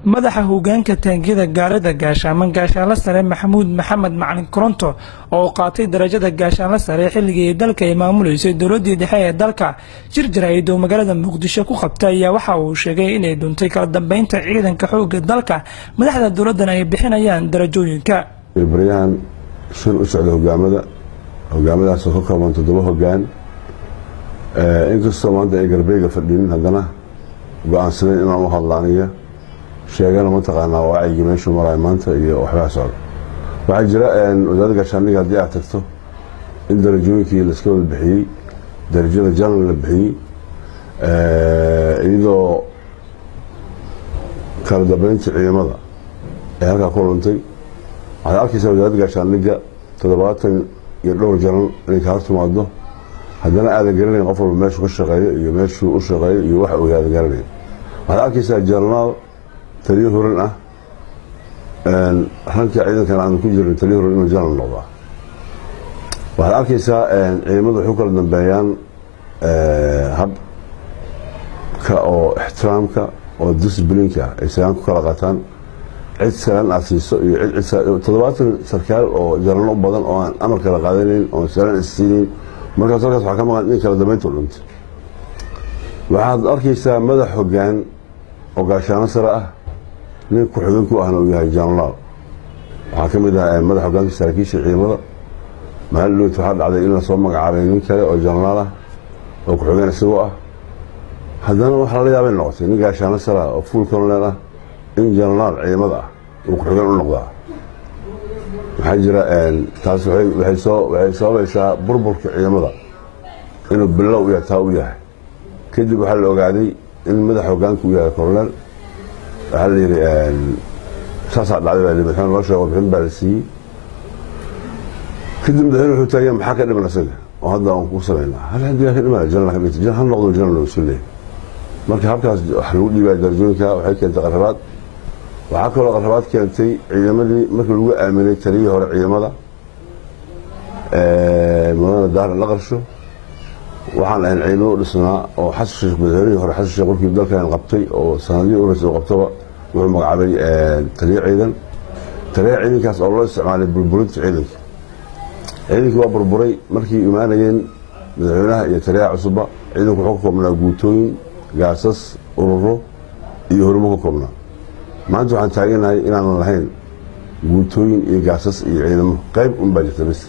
madaxa hoggaanka taangiyada gaarida gaashaamo gaashaanle sare maxamuud maxamed macalin koronto oo qaatay darajada gaashaanle sare xilligii dalka ay maamuleysay dowladii dhexe ee dalka jirjiraydo magaalada muqdisho ku qabtay ayaa waxa uu sheegay inay dhuntay kala dambeynta ciidanka xoogga dalka madaxda dowladan ay bixinayaan darajooyinka baryahan shan u socda hogaamadaas oo ka kooban 7 hoggaan inkastoo maanta ay garbeega fadhiin haddana go'aansadeen inaan u hadlaaniyo sheegana mataqaanaa waacyiga meeshuu marayo maanta iyo waxbaa socda waxaa jira wasaaradda gaashaandhigga haddii aad tagto in darajooyinkii laiska wada bixiyey darajada janan la bixiyey iyadoo kala dambeynta ciidamada ee halkaa ku luntay waxaad arkaysaa wasaaradda gaashaandhigga 70 iyo dhowr janan inay kaa timaado haddana aadan garanayn qof walba meeshuu ka shaqeeyo iyo meeshuu u shaqeeyo iyo waxa uu aadan garanayn waxaad arkaysaa jarnaal taliyo horan ah rankii ciidankan aan ku jirin taliyo horan inuu janan noqdaa waxaad arkaysaa ciidamadu waxay u kala dambeeyaan habka oo ixtiraamka oo disciplineka ay salaan ku kala qaataan cid salaan aad siiso iyo cid 70 sarkaal oo janan u badan oo aan amar kala qaadanayn oo salaan issiinayn markaas halkaas waxaa ka maqan in kala dambeynta u dhuntay waxaad arkaysaa madax hoggaan oo gaashaano sare ah nin ku-xigeen ku ahna uu yahay janaraal waxaa ka mid ah madax hoggaanka saraakiisha ciidamada maalin dhowt waxaa dhacday in lasoo magacaabay nin kale oo janaraal ah oo ku-xigeen isagoo ah haddana wax lala yaabay noqotay nin gaashaano sare ah oo fuul colonel ah in janaraal ciidamada ah uu ku-xigeen u noqdaa waxaa jira taas waxay sababaysaa burburka ciidamada inuu bilow iyo taa u yahay kadib waxaa la ogaaday in madax hoggaanka uu yahay colonel waxaa la yidhi saasaa dhacday baa madaxweyne loo sheego warbixin baa la siiyey kadib madaxweyne wuxuu taagaya maxaa ka dhiman isaga oo hadda aan ku samaynaa hal xadigaa ka dhimana janan ka dhigtay jan hal noqdo janan loo soo leeyahay marka habkaas wax lagu dhiibaya darajooyinka waxay keentay qarrabaad waxaa kaloo qarrabaad keentay ciidamadii markii lagu aaminay taliyii hore ciidamada mudane daaran la qarsho waxaan ahayn ciidamo u dhisnaa oo xasan sheekh madaxweynihii hore xasan sheekh markii dalkan qabtay oo sanadihii uraysa uu qabtaba wuxuu magacaabay taliye ciidankaas oo loo isticmaalay burburinta ciidankii waa burburay markii imaanayeen madaxweynaha iyo taliyaha cusubba ciidanku wuxuu ka koobnaa guutooyin gaasas ururo iyo hormo ka koobnaa maanta waxaan taaganahay inaanan lahayn guutooyin iyo gaasas iyo ciidamo qayb un baa jirta bis